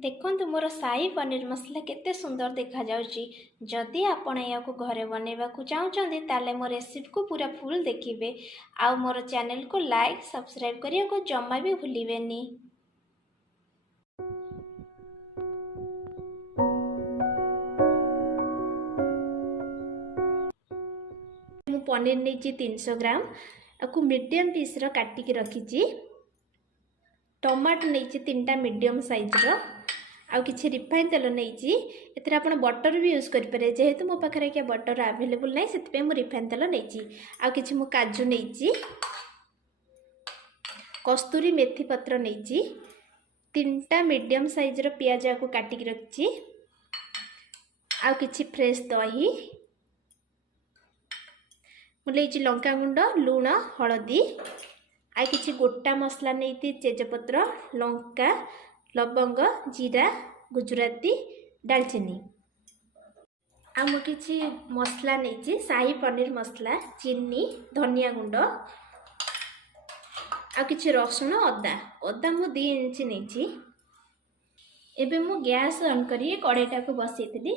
देखନ୍ତୁ मोर साई पनीर मसला केते सुंदर देखा जाउची। जदि आपण याकू घरे बनेबाकू चाहुचंदी ताले मो रेसिपी को पूरा फुल देखिबे। आउ मोर चैनल को लाइक सब्सक्राइब करिया को जम्मा भी भूलिबेनी। मु पनीर नेची 300 ग्राम आकू मीडियम पीस रो काटी के रखीची। टमाटो नेची 3टा मीडियम साइज रो आउ किछि रिफाइन तेल नेची। एथरा आपण बटर भी यूज करि पारे, जेहेतु मो पाखरे के बटर अवेलेबल नै सेतपे मु रिफाइन तेल नेची। आउ किछि मु काजू नेची, कस्तूरी मेथी पत्र नेची, 3टा मीडियम साइज रो प्याज को काटी के रखची। आउ किछि फ्रेश दही मु लेची, लंका गुंड, लूण, हळदी, आ किछि गोटा मसला नेती, तेजपत्र, लंका, लवंग, जीरा, गुजराती, दालचीनी। आ मु किछि मसला नेची, शाही पनीर मसला, चीनी, धनिया गुंड, आ किछि रसुण, अदा मु 2 इंच नेची। एबे मु गैस ऑन करी कड़ाईटा को बसैतली।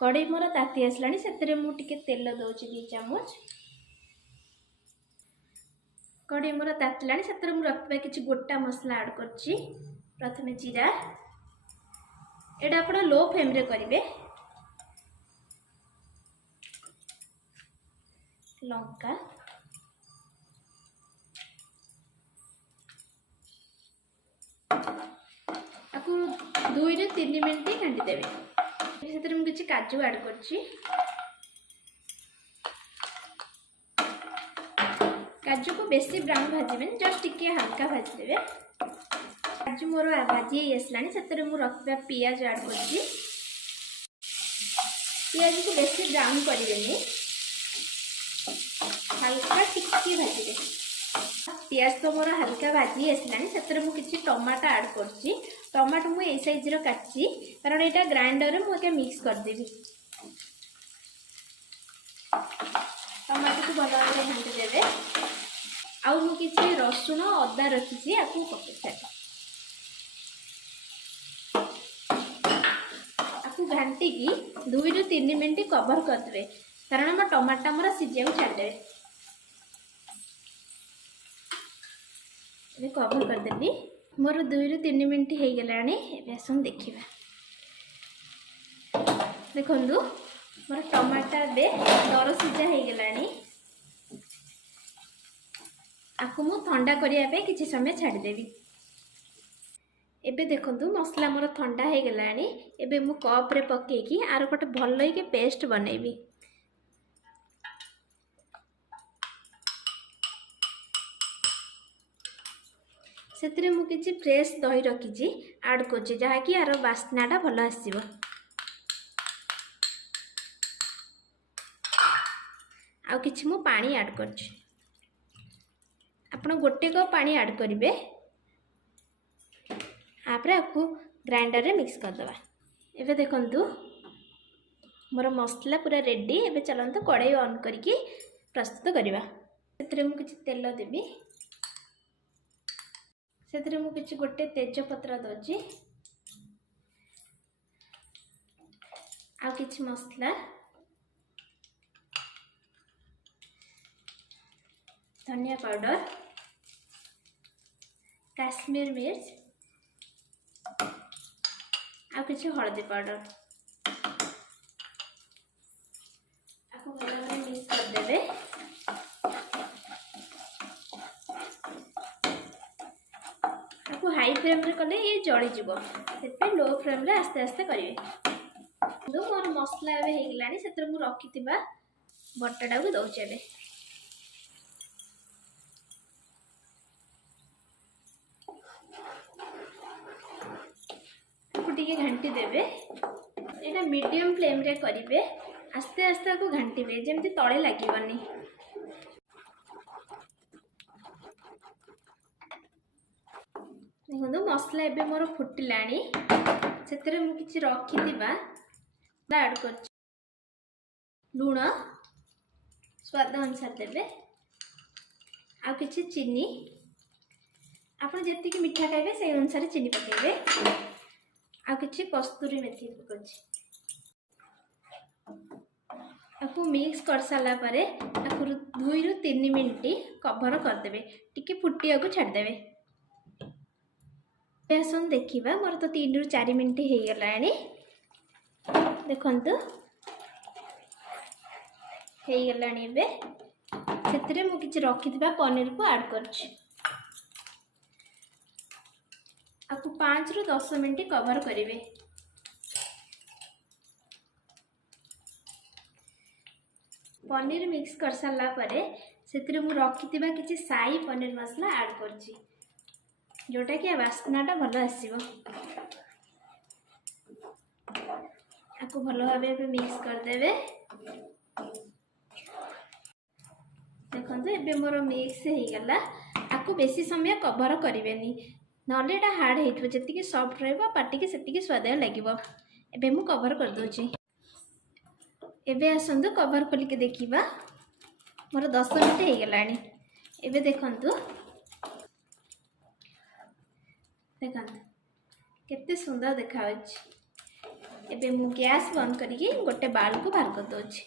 कड़ाई मोर ताती आसलानी, सेतरे मु टिके तेल दउची 2 चम्मच। कड़ाई मोर तातलानी, सेतरे मु रखबा किछि गोटा मसला ऐड करछि। प्रथमे जीरा, एडा आपण लो फ्लेम रे करिवे। लंका, आपको 2 रे 3 मिनिट घांटी देबे। सेतरे मु किछि काजू ऐड करछि। काजू को बेसी ब्राउन भाजबेन, जस्ट टिके हल्का भाजी देबे। काजू मोर भाजी आसलानी, सेतरे मु रखबा पियाज ऐड करछि। पियाज को बेसी ब्राउन करिवेनी, हल्का टिके भाजी दे। पियाज तो मोर हल्का भाजी आसलानी, सेतरे मु किछि टमाटो ऐड करछि। टमाटो मु ए साइज रो काटछि, कारण एटा ग्राइंडर रे मु के मिक्स कर देबी। टमाटो को भलो भाबे घांटी देबे। आउ मु किछि रसुण, अदा रखिछि, आकू पकेइ घाटी की 2 ରୁ 3 मिनिट कवर कर देबे, कारण हम टमाटर मोर सिजिया छाड़ देबे। ए कवर कर देबी। मोर 2 ରୁ 3 मिनिट हे गेलानी। एबे आसन देखिबा। देखंदु मोर टमाटर बे दर सिजा हे गेलानी। आकु मु ठंडा करिया पे किछि समय छाड़ देबी। एबे देखंतु मसला मोर ठंडा हे गेलानी। एबे मु कप रे पके की आरो पटे भल्लै के पेस्ट बनेबी। सेतरे मु किछि फ्रेश दही रखिछि, ऐड करछि, जहा कि आरो वासनाटा भलो आसीबो। आ किछि मु पानी ऐड करछि। आपण गोटे कप पानी ऐड करिवे। आपरे आपको ग्राइंडर रे मिक्स कर दबा। एबे देखंतु मोर मसला पूरा रेडी। एबे चलंतु कड़ाई ऑन करके प्रस्तुत करिवा। सेतरे मु किछि तेल देबी। सेतरे मु किछि गोटे तेजपत्र दउची, आ किछि मसला, धनिया पाउडर, काश्मीर मिर्च, आ किछि हळदी पाउडर। आपको भलो मिक्स कर देबे। आपको हाई फ्लेम रे कले ये जळी जिवो, सेते लो फ्लेम रे आस्ते आस्ते करिवे। दो मोर मसला एबे हे गेलानी, सेते मु रखितिबा बटाटा को दउचे एबे। टिके घंटी देबे। एटा मीडियम फ्लेम रे करिवे। आस्ते आस्ते को घंटीबे, जेमति तळे लागिवनी। देखो मसला एबे मोर फुटिलानी। सेतरे मु किछि रखितिबा ऐड करछि। लूण स्वाद अनुसार देबे। आ किछि चीनी, आपण जेतिकी मिठा खाइबे से अनुसार चीनी पकेबे। आ आ किछि कस्तूरी मेथी पकोछि। आपको मिक्स कर सारा पर 2 ରୁ 3 मिनट कवर करदे, टिके फुटिया को छाड़देवे। आसन देखा मोर तो 3 ରୁ 4 मिनट हो गलानी। देखंतु हो गलानी। से मुझे रखिथिबा पनीर को ऐड करछि। आपको 5 ରୁ 10 मिनट कवर करेंगे। पनीर मिक्स कर सारा पर से मुझे रखिथिबा किछि साई पनीर मसला ऐड करछि, जोटा कि बास्नाटा भल आसो। आपको भल भाव मिक्स करदे। देखो ये मोर मिक्स हो गला। आपको बेसी समय कवर करेंगे नले एटा हार्ड हो जी सॉफ्ट रहा पार्टी की से स्वाद लगे। एबे मु कवर कर दूची। एबे आसंतु कवर खोलिके देखिबा मोर 10 मिनट हो गलानी। एबे देखंतु देखंतु केते सुंदर देखा। एबे मु गैस बंद करिके गोटे बाउल को बाहर कर दोची।